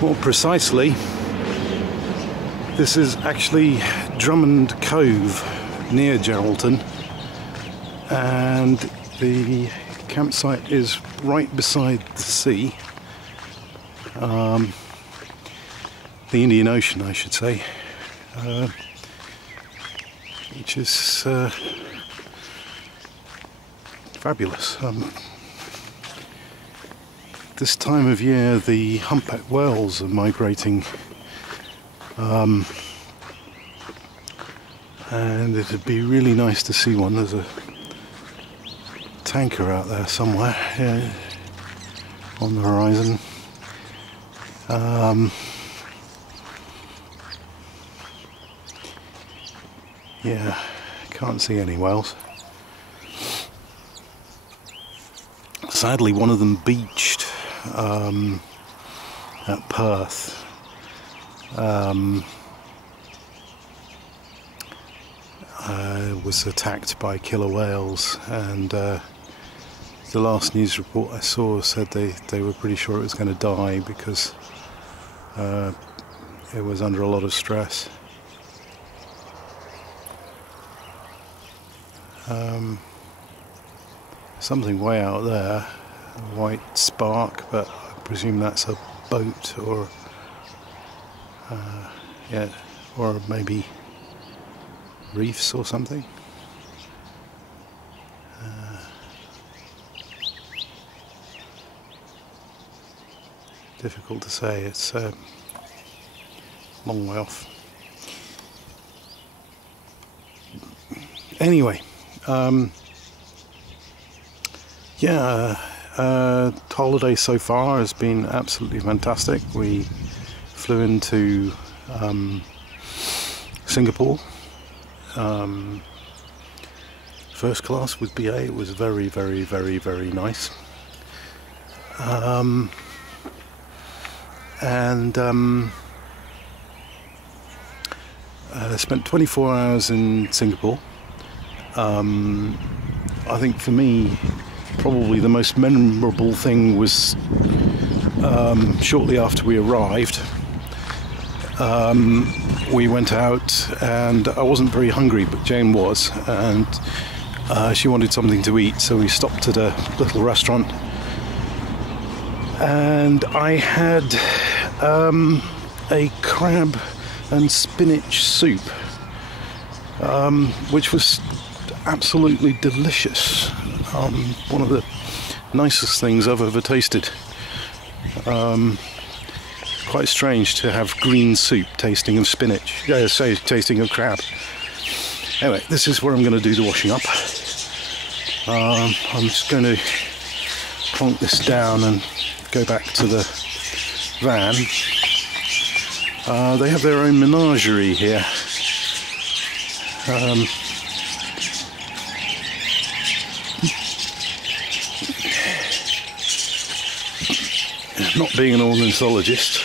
More precisely, this is actually Drumond Cove near Geraldton, and the campsite is right beside the sea, the Indian Ocean I should say, which is fabulous. This time of year the humpback whales are migrating, and it'd be really nice to see one. There's a tanker out there somewhere on the horizon. Yeah, can't see any whales. Sadly, one of them beached at Perth. Was attacked by killer whales, and the last news report I saw said they were pretty sure it was going to die because it was under a lot of stress. Something way out there, a white spark, but I presume that's a boat or yeah, or maybe reefs or something. Difficult to say, it's a long way off. Anyway, yeah, holiday so far has been absolutely fantastic. We flew into Singapore, first class with BA. It was very, very, very, very nice. I spent 24 hours in Singapore. I think for me, probably the most memorable thing was shortly after we arrived. We went out, and I wasn't very hungry, but Jane was, and she wanted something to eat, so we stopped at a little restaurant, and I had a crab and spinach soup, which was absolutely delicious. One of the nicest things I've ever tasted. Quite strange to have green soup tasting of spinach, tasting of crab. Anyway, this is where I'm going to do the washing up. I'm just going to plonk this down and go back to the van. They have their own menagerie here. Not being an ornithologist,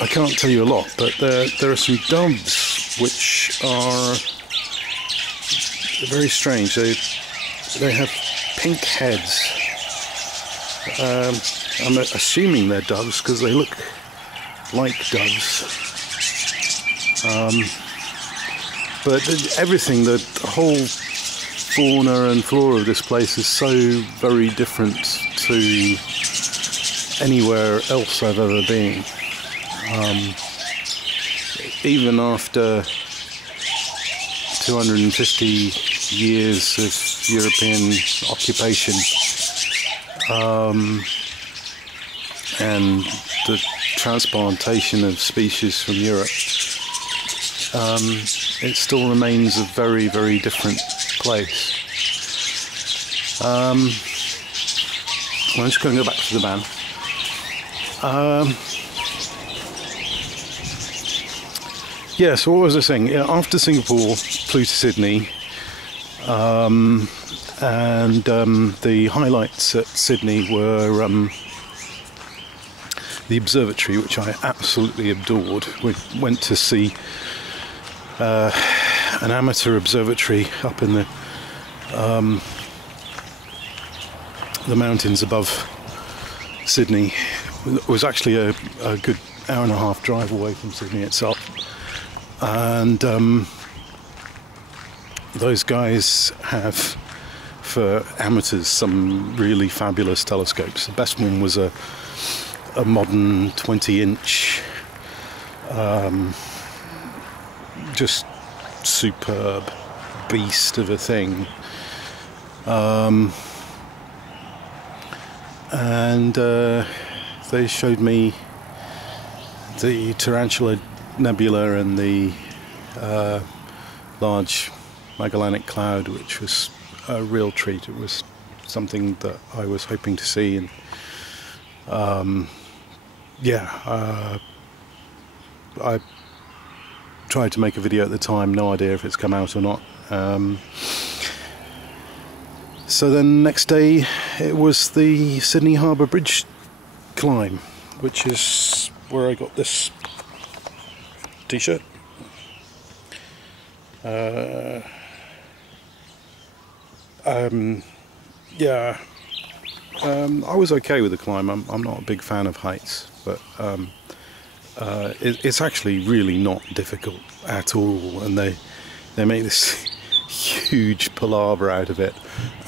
I can't tell you a lot, but there are some doves which are very strange. They have pink heads. I'm assuming they're doves because they look like doves. But everything, the whole fauna and flora of this place is so very different to anywhere else I've ever been. Even after 250 years of European occupation, and the transplantation of species from Europe, it still remains a very, very different place. I'm just going to go back to the van. Yeah, so what was I saying? Yeah, after Singapore, flew to Sydney, and the highlights at Sydney were the observatory, which I absolutely adored. We went to see an amateur observatory up in the mountains above Sydney. It was actually a good hour and a half drive away from Sydney itself, and those guys have, for amateurs, some really fabulous telescopes. The best one was a modern 20-inch, just superb beast of a thing. And they showed me the Tarantula Nebula and the large Magellanic Cloud, which was a real treat. It was something that I was hoping to see, and I tried to make a video at the time, no idea if it's come out or not. So then next day it was the Sydney Harbour Bridge climb, which is where I got this t-shirt. I was okay with the climb. I'm not a big fan of heights, but it's actually really not difficult at all, and they make this huge palaver out of it,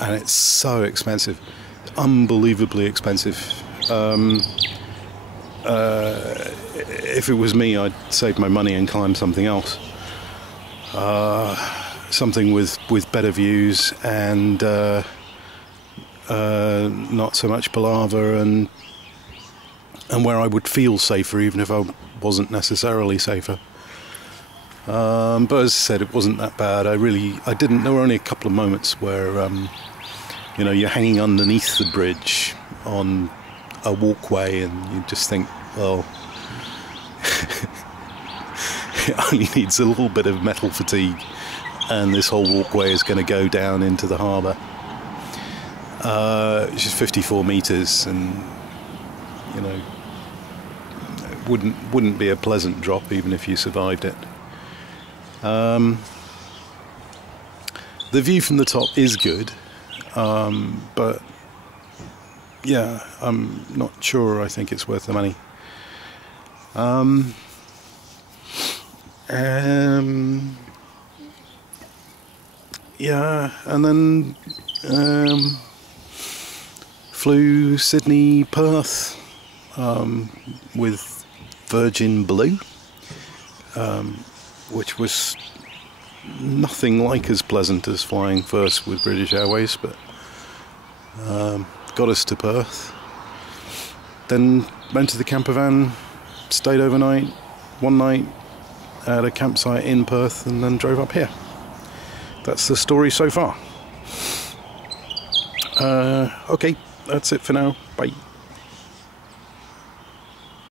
and it's so expensive, unbelievably expensive. If it was me, I'd save my money and climb something else, something with better views and not so much palaver, and where I would feel safer even if I wasn't necessarily safer. But as I said, it wasn't that bad. I didn't. There were only a couple of moments where you're hanging underneath the bridge on a walkway, and you just think, well, it only needs a little bit of metal fatigue, and this whole walkway is going to go down into the harbour, which is 54 metres, and it wouldn't be a pleasant drop even if you survived it. The view from the top is good, but yeah, I'm not sure I think it's worth the money. Yeah, and then flew Sydney Perth with Virgin Blue, which was nothing like as pleasant as flying first with British Airways, but got us to Perth. Then went to the camper van, stayed overnight, one night at a campsite in Perth, and then drove up here. That's the story so far. Okay, that's it for now. Bye.